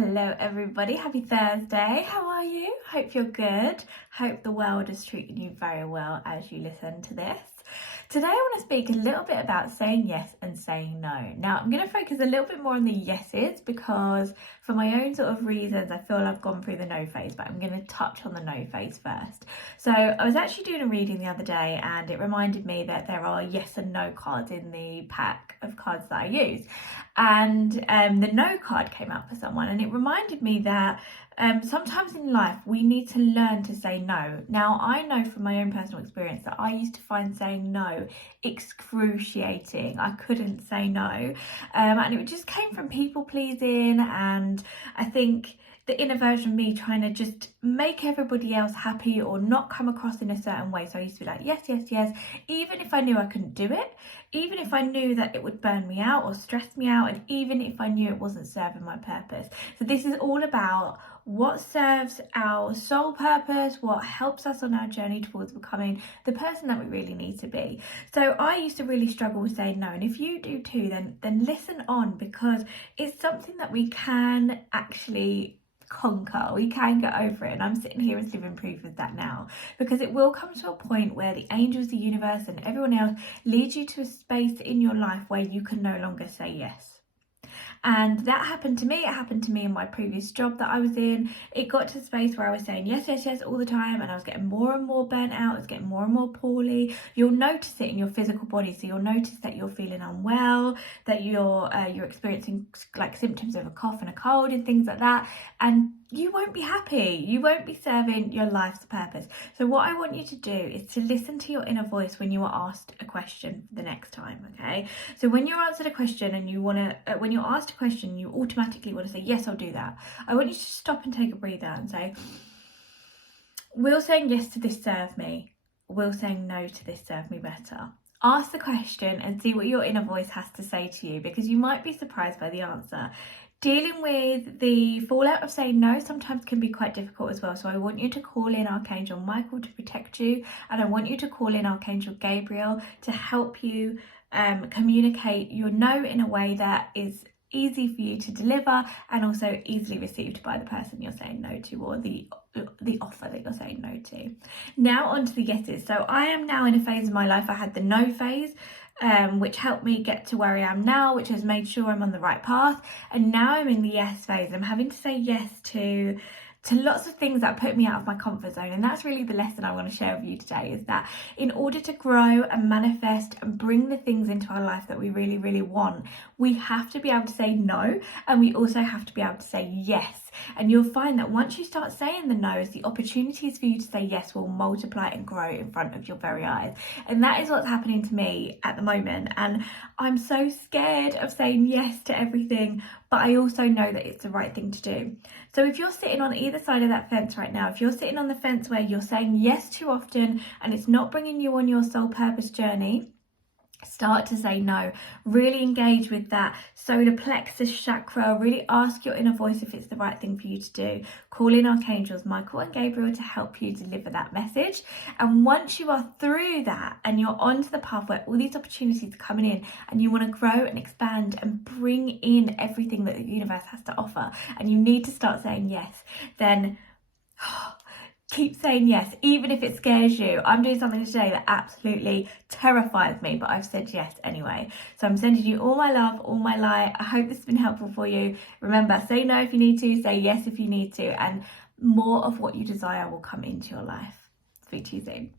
Hello everybody, happy Thursday. How are you? Hope you're good. Hope the world is treating you very well as you listen to this. Today I want to speak a little bit about saying yes and saying no. Now I'm going to focus a little bit more on the yeses because for my own sort of reasons I feel I've gone through the no phase, but I'm going to touch on the no phase first. So I was actually doing a reading the other day and it reminded me that there are yes and no cards in the pack of cards that I use. And the no card came out for someone and it reminded me that sometimes in life we need to learn to say no. Now I know from my own personal experience that I used to find saying no excruciating. I couldn't say no, and it just came from people pleasing, and I think the inner version of me trying to just make everybody else happy or not come across in a certain way. So I used to be like, yes, yes, yes, even if I knew I couldn't do it, even if I knew that it would burn me out or stress me out, and even if I knew it wasn't serving my purpose. So this is all about what serves our soul purpose, what helps us on our journey towards becoming the person that we really need to be. So I used to really struggle with saying no, and if you do too, then listen on, because it's something that we can actually conquer. We can get over it, and I'm sitting here as living proof of that now, because it will come to a point where the angels, the universe and everyone else leads you to a space in your life where you can no longer say yes. And that happened to me. It happened to me in my previous job that I was in. It got to a space where I was saying yes, yes, yes all the time, and I was getting more and more burnt out. I was getting more and more poorly. You'll notice it in your physical body. So you'll notice that you're feeling unwell, that you're experiencing like symptoms of a cough and a cold and things like that. And you won't be happy. You won't be serving your life's purpose. So what I want you to do is to listen to your inner voice when you are asked a question the next time, okay? So when you're answered a question and when you're asked a question, you automatically want to say, yes, I'll do that. I want you to stop and take a breather and say, will saying yes to this serve me? Will saying no to this serve me better? Ask the question and see what your inner voice has to say to you, because you might be surprised by the answer. Dealing with the fallout of saying no sometimes can be quite difficult as well. So I want you to call in Archangel Michael to protect you, and I want you to call in Archangel Gabriel to help you communicate your no in a way that is easy for you to deliver and also easily received by the person you're saying no to, or the offer that you're saying no to. Now on to the yeses. So I am now in a phase of my life. I had the no phase, which helped me get to where I am now, which has made sure I'm on the right path. And now I'm in the yes phase. I'm having to say yes to lots of things that put me out of my comfort zone. And that's really the lesson I want to share with you today, is that in order to grow and manifest and bring the things into our life that we really, really want, we have to be able to say no, and we also have to be able to say yes. And you'll find that once you start saying the no's, the opportunities for you to say yes will multiply and grow in front of your very eyes. And that is what's happening to me at the moment. And I'm so scared of saying yes to everything, but I also know that it's the right thing to do. So if you're sitting on either side of that fence right now, if you're sitting on the fence where you're saying yes too often and it's not bringing you on your soul purpose journey, start to say no. Really engage with that solar plexus chakra. Really ask your inner voice if it's the right thing for you to do. Call in Archangels Michael and Gabriel to help you deliver that message. And once you are through that and you're onto the path where all these opportunities are coming in and you want to grow and expand and bring in everything that the universe has to offer, and you need to start saying yes, then keep saying yes, even if it scares you. I'm doing something today that absolutely terrifies me, but I've said yes anyway. So I'm sending you all my love, all my light. I hope this has been helpful for you. Remember, say no if you need to, say yes if you need to, and more of what you desire will come into your life. Speak to you soon.